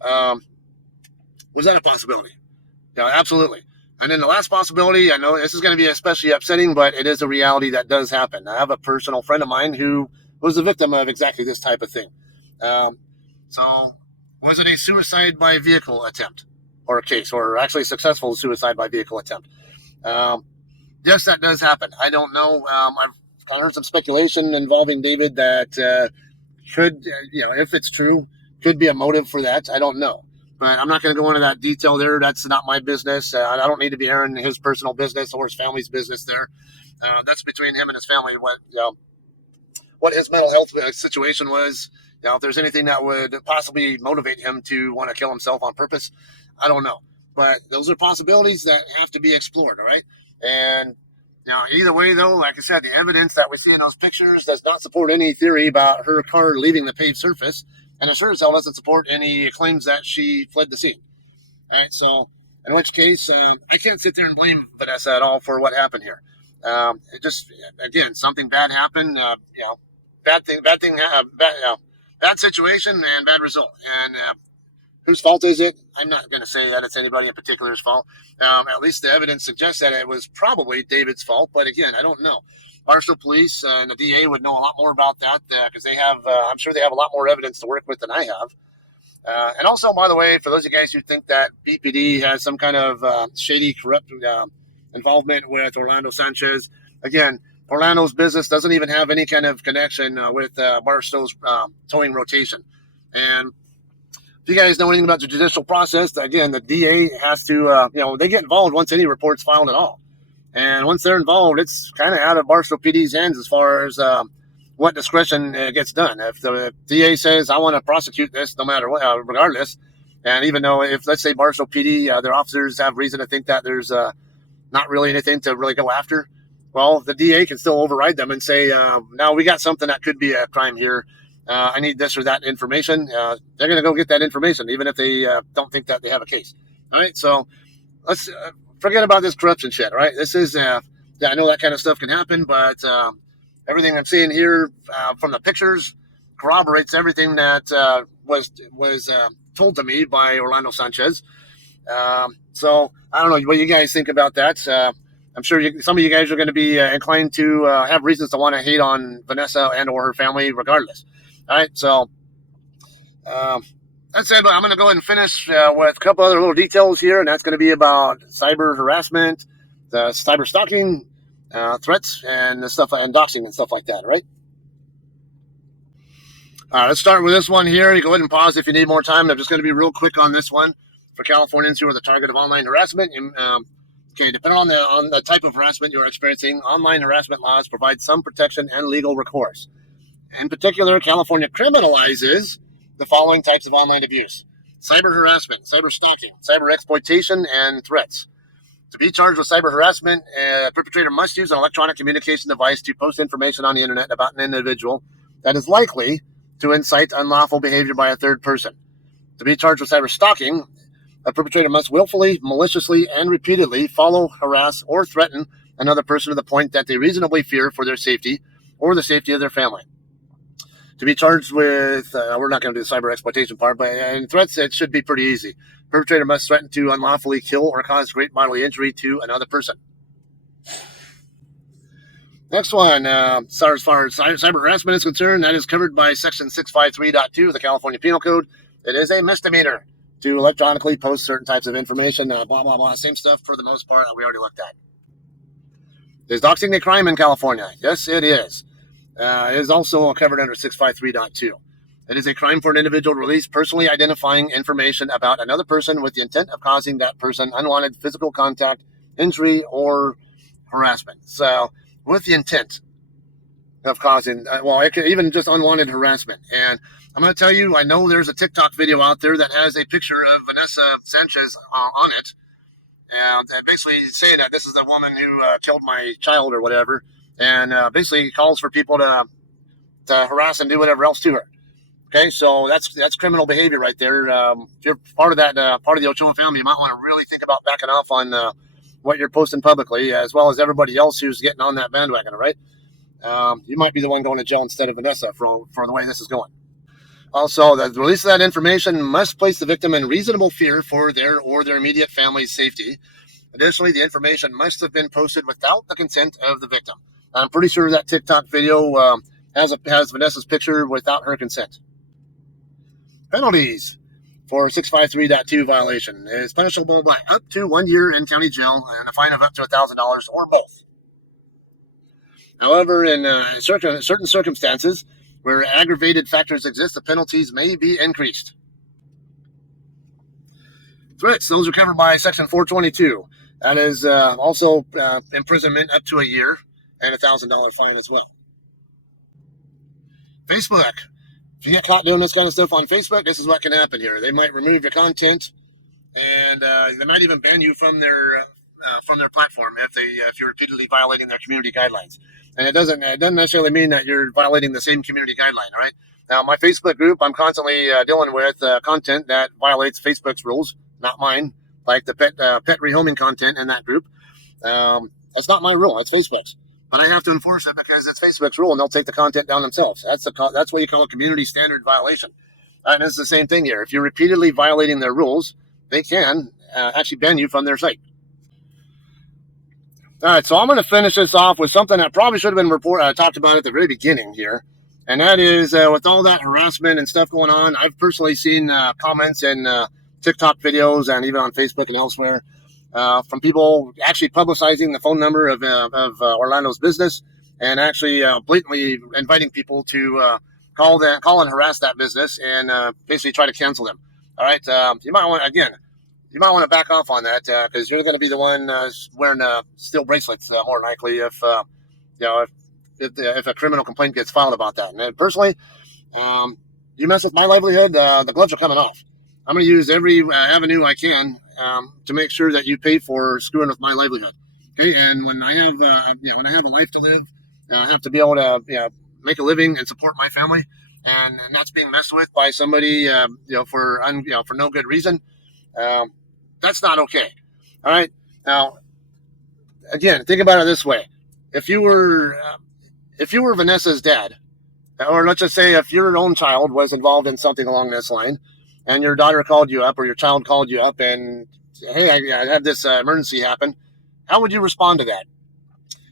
Was that a possibility? Yeah, absolutely. And then the last possibility, I know this is going to be especially upsetting, but it is a reality that does happen. I have a personal friend of mine who was a victim of exactly this type of thing. So was it a suicide by vehicle attempt or a case, or actually a successful suicide by vehicle attempt? Yes, that does happen. I don't know. I've kind of heard some speculation involving David that could, if it's true, could be a motive for that. I don't know. But I'm not going to go into that detail there. That's not my business. I don't need to be airing his personal business or his family's business there. That's between him and his family. What his mental health situation was. If there's anything that would possibly motivate him to want to kill himself on purpose, I don't know. But those are possibilities that have to be explored. All right. And either way, though, like I said, the evidence that we see in those pictures does not support any theory about her car leaving the paved surface. And it sure as hell doesn't support any claims that she fled the scene. All right, so in which case, I can't sit there and blame Vanessa at all for what happened here. It just, again, something bad happened. Bad situation and bad result. And whose fault is it? I'm not going to say that it's anybody in particular's fault. At least the evidence suggests that it was probably David's fault. But again, I don't know. Barstow Police and the DA would know a lot more about that because they have, I'm sure they have a lot more evidence to work with than I have. And also, by the way, for those of you guys who think that BPD has some kind of shady, corrupt involvement with Orlando Sanchez, again, Orlando's business doesn't even have any kind of connection with Barstow's towing rotation. And if you guys know anything about the judicial process, again, the DA has to, they get involved once any report's filed at all. And once they're involved, it's kind of out of Barstow PD's hands as far as what discretion gets done. If the DA says, I want to prosecute this no matter what, regardless, and even though if, let's say, Barstow PD, their officers have reason to think that there's not really anything to really go after, well, the DA can still override them and say, no, we got something that could be a crime here. I need this or that information. They're going to go get that information, even if they don't think that they have a case. All right, so let's... forget about this corruption shit, right? This is, I know that kind of stuff can happen, but everything I'm seeing here from the pictures corroborates everything that was told to me by Orlando Sanchez. So I don't know what you guys think about that. I'm sure some of you guys are going to be inclined to have reasons to want to hate on Vanessa and or her family regardless. All right, so... That's it, but I'm going to go ahead and finish with a couple other little details here, and that's going to be about cyber harassment, the cyber stalking, threats, and the stuff, and doxing and stuff like that, right? All right, let's start with this one here. You go ahead and pause if you need more time. I'm just going to be real quick on this one. For Californians who are the target of online harassment, okay, depending on the type of harassment you're experiencing, online harassment laws provide some protection and legal recourse. In particular, California criminalizes the following types of online abuse: cyber harassment, cyber stalking, cyber exploitation, and threats. To be charged with cyber harassment, a perpetrator must use an electronic communication device to post information on the internet about an individual that is likely to incite unlawful behavior by a third person. To be charged with cyber stalking, a perpetrator must willfully, maliciously, and repeatedly follow, harass, or threaten another person to the point that they reasonably fear for their safety or the safety of their family. To be charged with, we're not going to do the cyber exploitation part, but in threats, it should be pretty easy. Perpetrator must threaten to unlawfully kill or cause great bodily injury to another person. Next one, as far as cyber harassment is concerned, that is covered by Section 653.2 of the California Penal Code. It is a misdemeanor to electronically post certain types of information, blah, blah, blah. Same stuff for the most part we already looked at. Is doxing a crime in California? Yes, it is. It is also covered under 653.2. It is a crime for an individual to release personally identifying information about another person with the intent of causing that person unwanted physical contact, injury, or harassment. So, with the intent of causing, even just unwanted harassment. And I'm going to tell you, I know there's a TikTok video out there that has a picture of Vanessa Sanchez on it. And basically saying that this is the woman who killed my child or whatever. And basically calls for people to harass and do whatever else to her. Okay, so that's criminal behavior right there. If you're part of that, part of the Ochoa family, you might want to really think about backing off on what you're posting publicly, as well as everybody else who's getting on that bandwagon, all right? You might be the one going to jail instead of Vanessa for the way this is going. Also, the release of that information must place the victim in reasonable fear for their or their immediate family's safety. Additionally, the information must have been posted without the consent of the victim. I'm pretty sure that TikTok video has Vanessa's picture without her consent. Penalties for 653.2 violation is punishable by up to 1 year in county jail and a fine of up to $1,000 or both. However, in certain circumstances where aggravated factors exist, the penalties may be increased. Threats, those are covered by Section 422. That is also imprisonment up to a year and a $1,000 fine as well. Facebook. If you get caught doing this kind of stuff on Facebook, this is what can happen here. They might remove your content, and they might even ban you from their platform if you're repeatedly violating their community guidelines. And it doesn't necessarily mean that you're violating the same community guideline. All right. Now, my Facebook group, I'm constantly dealing with content that violates Facebook's rules, not mine. Like the pet rehoming content in that group. That's not my rule. That's Facebook's. But I have to enforce it because it's Facebook's rule, and they'll take the content down themselves. That's what you call a community standard violation. And it's the same thing here. If you're repeatedly violating their rules, they can actually ban you from their site. All right, so I'm going to finish this off with something that probably should have been talked about at the very beginning here, and that is with all that harassment and stuff going on, I've personally seen comments in TikTok videos and even on Facebook and elsewhere from people actually publicizing the phone number of Orlando's business and actually blatantly inviting people to call and harass that business and basically try to cancel them. All right, you might want to back off on that because you're going to be the one wearing steel bracelets more likely if a criminal complaint gets filed about that. And personally, you mess with my livelihood, the gloves are coming off. I'm going to use every avenue I can to make sure that you pay for screwing with my livelihood. Okay, and when I have a life to live, I have to be able to make a living and support my family, and that's being messed with by somebody for no good reason. That's not okay. All right. Now, again, think about it this way: if you were Vanessa's dad, or let's just say if your own child was involved in something along this line, and your daughter called you up or your child called you up and, hey, I had this emergency happen, how would you respond to that?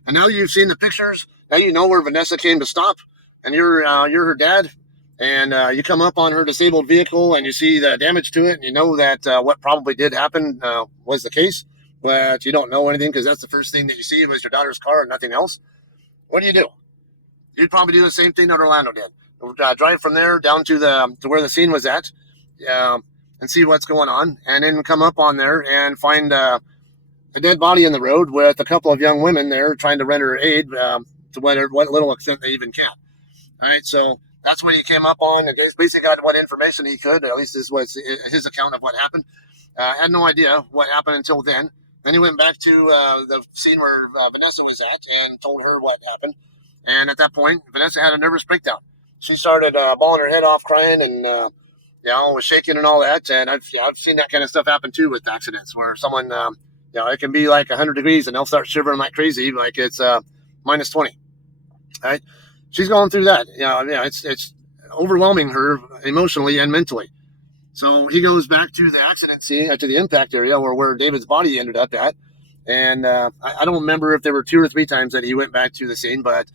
And now you've seen the pictures. Now you know where Vanessa came to stop, and you're her dad, and you come up on her disabled vehicle and you see the damage to it, and you know that what probably did happen was the case, but you don't know anything because that's the first thing that you see was your daughter's car and nothing else. What do? You'd probably do the same thing that Orlando did. Drive from there down to where the scene was at, and see what's going on, and then come up on there and find a dead body in the road with a couple of young women there trying to render aid to what little extent they even can. All right, so that's what he came up on, and basically got what information he could. At least this was his account of what happened. Had no idea what happened until then. Then he went back to the scene where Vanessa was at and told her what happened. And at that point, Vanessa had a nervous breakdown. She started bawling her head off, crying, and was shaking and all that. And I've seen that kind of stuff happen too with accidents where someone, it can be like 100 degrees and they'll start shivering like crazy, like it's minus 20. All right, she's going through that. It's overwhelming her emotionally and mentally. So he goes back to the accident scene, to the impact area where David's body ended up at. And I don't remember if there were 2 or 3 times that he went back to the scene, but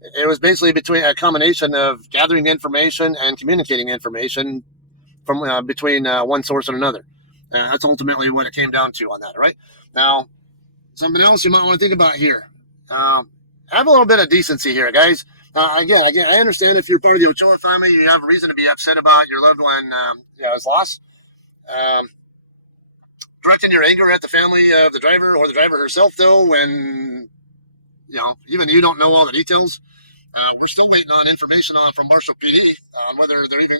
it was basically between a combination of gathering information and communicating information from between one source and another. That's ultimately what it came down to on that, right? Now, something else you might want to think about here. Have a little bit of decency here, guys. Again, I understand if you're part of the Ochoa family, you have a reason to be upset about your loved one's loss. Directing your anger at the family of the driver or the driver herself, though, when even you don't know all the details. We're still waiting on information from Barstow PD on whether they're even.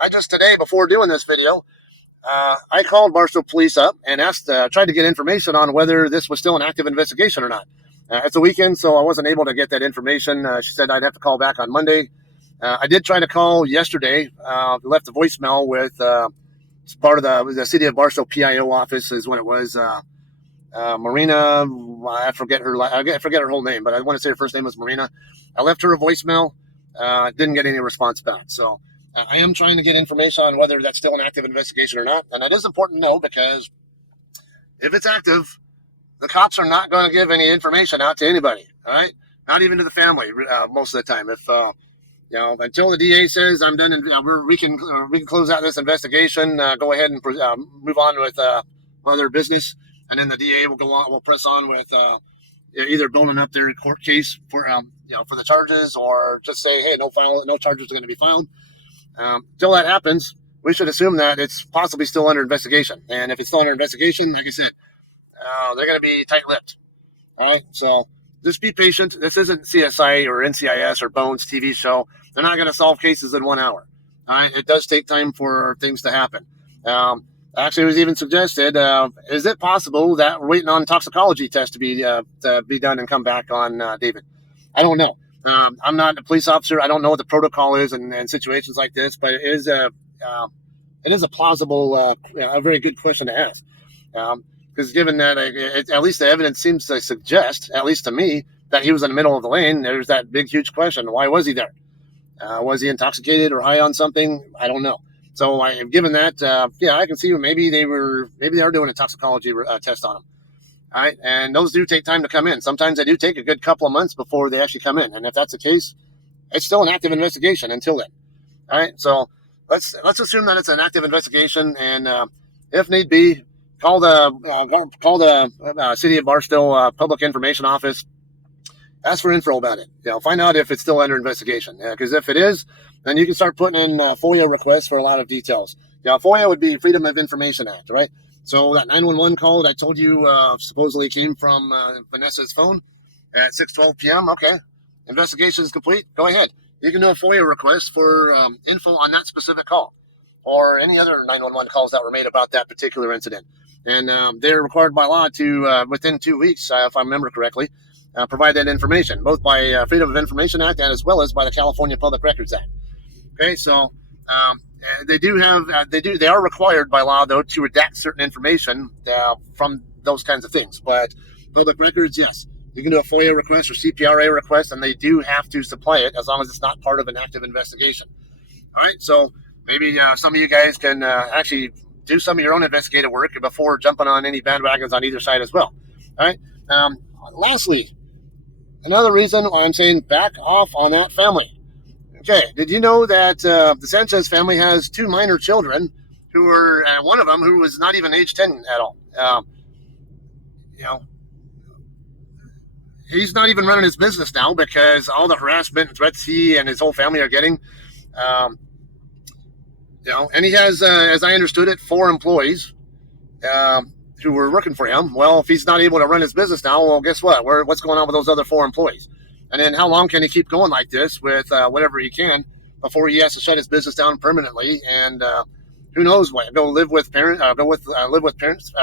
I just today, before doing this video, I called Barstow Police up and tried to get information on whether this was still an active investigation or not. It's a weekend, so I wasn't able to get that information. She said I'd have to call back on Monday. I did try to call yesterday. Left a voicemail with part of the City of Barstow PIO office is when it was. Marina, I forget her whole name, but I want to say her first name was Marina. I left her a voicemail. Didn't get any response back. So I am trying to get information on whether that's still an active investigation or not. And that is important to know because if it's active, the cops are not going to give any information out to anybody. All right, not even to the family most of the time. If until the DA says I'm done and we can close out this investigation, go ahead and move on with other business. And then the DA will press on with either building up their court case for the charges, or just say, hey, no charges are going to be filed. Till that happens, we should assume that it's possibly still under investigation. And if it's still under investigation, like I said, they're going to be tight-lipped. All right, so just be patient. This isn't CSI or NCIS or Bones TV show. They're not going to solve cases in 1 hour. All right, it does take time for things to happen. Actually, it was even suggested, is it possible that we're waiting on toxicology test to be done and come back on David? I don't know. I'm not a police officer. I don't know what the protocol is in situations like this, but it is a plausible, a very good question to ask. Because given that at least the evidence seems to suggest, at least to me, that he was in the middle of the lane, there's that big, huge question. Why was he there? Was he intoxicated or high on something? I don't know. So given that, I can see maybe they are doing a toxicology test on him. All right, and those do take time to come in. Sometimes they do take a good couple of months before they actually come in. And if that's the case, it's still an active investigation until then. All right, so let's assume that it's an active investigation, and if need be, call the City of Barstow Public Information Office. Ask for info about it. Find out if it's still under investigation. Because if it is, then you can start putting in FOIA requests for a lot of details. FOIA would be Freedom of Information Act, right? So that 911 call that I told you supposedly came from Vanessa's phone at 6:12 p.m. Okay, investigation is complete. Go ahead. You can do a FOIA request for info on that specific call or any other 911 calls that were made about that particular incident. And they're required by law to, within 2 weeks, if I remember correctly, provide that information, both by Freedom of Information Act and as well as by the California Public Records Act. Okay, so they are required by law, though, to redact certain information from those kinds of things. But public records, yes, you can do a FOIA request or CPRA request, and they do have to supply it as long as it's not part of an active investigation. All right, so maybe some of you guys can actually do some of your own investigative work before jumping on any bandwagons on either side as well. All right. Lastly, another reason why I'm saying back off on that family. Okay, did you know that the Sanchez family has 2 minor children who were, one of them who was not even age 10 at all? He's not even running his business now because all the harassment and threats he and his whole family are getting. And he has, as I understood it, 4 employees who were working for him. Well, if he's not able to run his business now, well, guess what? What's going on with those other 4 employees? And then how long can he keep going like this with whatever he can before he has to shut his business down permanently? And who knows what? Go live with parents,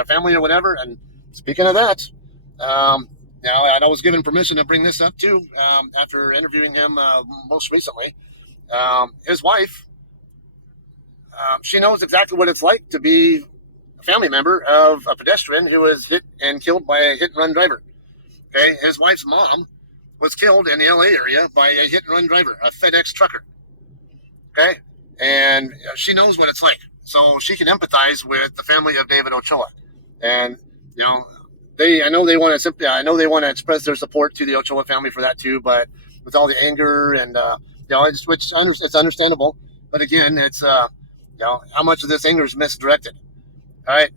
family or whatever. And speaking of that, I was given permission to bring this up too after interviewing him most recently. His wife, she knows exactly what it's like to be a family member of a pedestrian who was hit and killed by a hit-and-run driver. Okay, his wife's mom was killed in the LA area by a hit-and-run driver, a FedEx trucker. Okay, and she knows what it's like. so she can empathize with the family of David Ochoa. And, I know they want to express their support to the Ochoa family for that too, but with all the anger and, it's understandable. But again, it's, how much of this anger is misdirected. All right.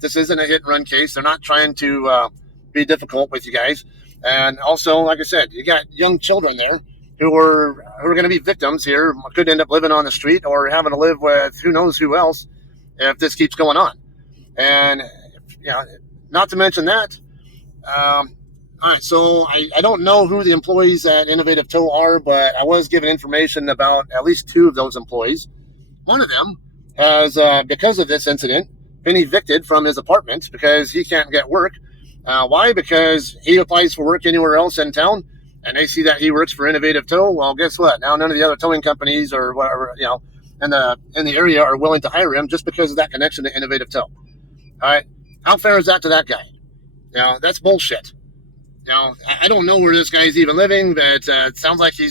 This isn't a hit and run case. They're not trying to be difficult with you guys. And also, like I said, you got young children there who are going to be victims here, could end up living on the street or having to live with who knows who else if this keeps going on. And, not to mention that. All right, so I don't know who the employees at Innovative Tow are, but I was given information about at least two of those employees. One of them has, because of this incident, been evicted from his apartment because he can't get work. Why? Because he applies for work anywhere else in town, and they see that he works for Innovative Tow. Well, guess what? Now none of the other towing companies or whatever, in the area are willing to hire him just because of that connection to Innovative Tow. All right, how fair is that to that guy? That's bullshit. I don't know where this guy's even living, but it sounds like he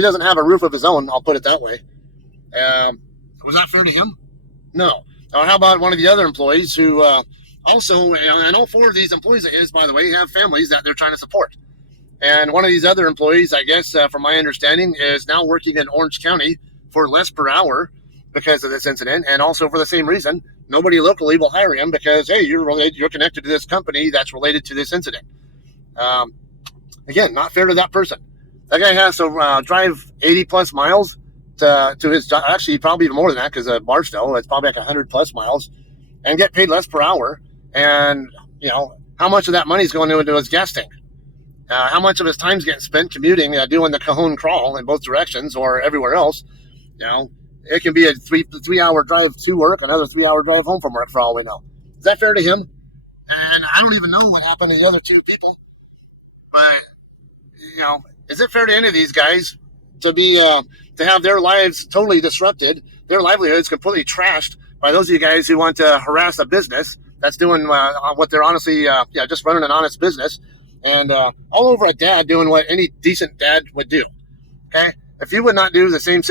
doesn't have a roof of his own. I'll put it that way. Was that fair to him? No. Now, how about one of the other employees who also, and all four of these employees of his, by the way, have families that they're trying to support. And one of these other employees, I guess, from my understanding, is now working in Orange County for less per hour because of this incident, and also for the same reason. Nobody locally will hire him because, hey, you're connected to this company that's related to this incident. Again, not fair to that person. That guy has to drive 80 plus miles to his job. Actually, probably even more than that because Barstow, it's probably like 100 plus miles, and get paid less per hour. And, how much of that money is going into his gas tank? How much of his time's getting spent commuting, doing the Cajon crawl in both directions or everywhere else? It can be a three hour drive to work, another 3 hour drive home from work for all we know. Is that fair to him? And I don't even know what happened to the other two people. But, is it fair to any of these guys to be to have their lives totally disrupted, their livelihoods completely trashed by those of you guys who want to harass a business that's doing what they're honestly, just running an honest business, and all over a dad doing what any decent dad would do. Okay, if you would not do the same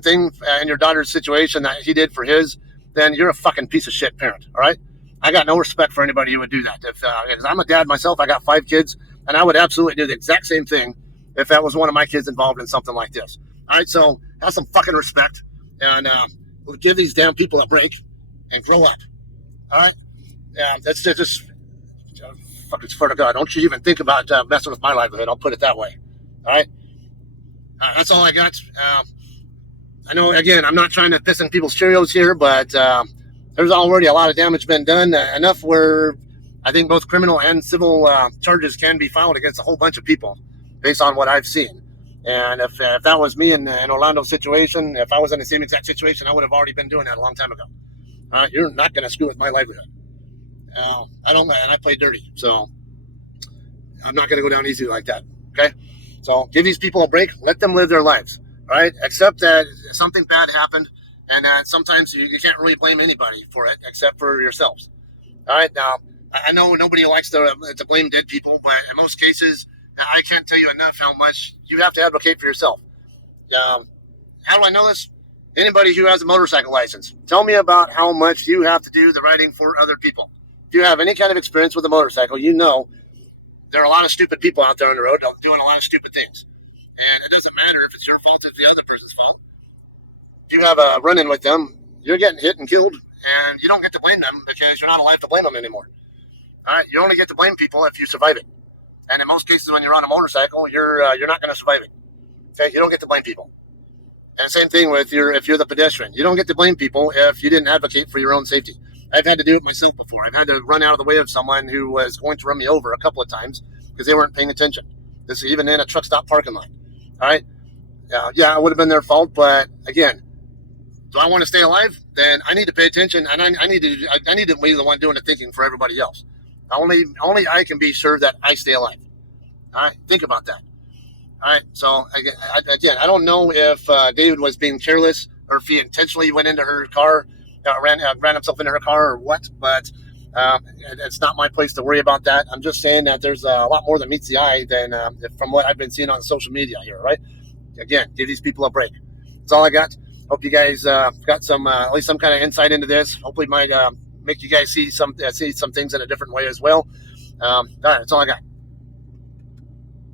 thing in your daughter's situation that he did for his, then you're a fucking piece of shit parent. All right, I got no respect for anybody who would do that. Because I'm a dad myself, I got 5 kids, and I would absolutely do the exact same thing if that was one of my kids involved in something like this. All right, so have some fucking respect and give these damn people a break and grow up. All right, that's just fucking swear to God, don't you even think about messing with my livelihood. I'll put it that way. All right, that's all I got. I know, again, I'm not trying to piss in people's Cheerios here, but there's already a lot of damage been done, enough where I think both criminal and civil charges can be filed against a whole bunch of people based on what I've seen. And if that was me in Orlando's situation, if I was in the same exact situation, I would have already been doing that a long time ago. You're not going to screw with my livelihood. I don't, and I play dirty, so I'm not going to go down easy like that. Okay, so give these people a break. Let them live their lives. All right, accept that something bad happened, and that sometimes you can't really blame anybody for it except for yourselves. All right, now I know nobody likes to blame dead people, but in most cases, I can't tell you enough how much you have to advocate for yourself. How do I know this? Anybody who has a motorcycle license, tell me about how much you have to do the riding for other people. If you have any kind of experience with a motorcycle, you know there are a lot of stupid people out there on the road doing a lot of stupid things. And it doesn't matter if it's your fault or the other person's fault. If you have a run-in with them, you're getting hit and killed, and you don't get to blame them because you're not alive to blame them anymore. All right, you only get to blame people if you survive it. And in most cases, when you're on a motorcycle, you're not going to survive it. Okay, you don't get to blame people. And same thing with if you're the pedestrian. You don't get to blame people if you didn't advocate for your own safety. I've had to do it myself before. I've had to run out of the way of someone who was going to run me over a couple of times because they weren't paying attention. This is even in a truck stop parking lot. All right, yeah, it would have been their fault, but again, do I want to stay alive? Then I need to pay attention, and I need to be the one doing the thinking for everybody else. Only I can be sure that I stay alive. All right, think about that. All right, so again, I don't know if David was being careless or if he intentionally went into her car, ran himself into her car or what, but it's not my place to worry about that. I'm just saying that there's a lot more that meets the eye than from what I've been seeing on social media here, right? Again, give these people a break. That's all I got. Hope you guys got some at least some kind of insight into this. Hopefully, might make you guys see some things in a different way as well. All right, that's all I got.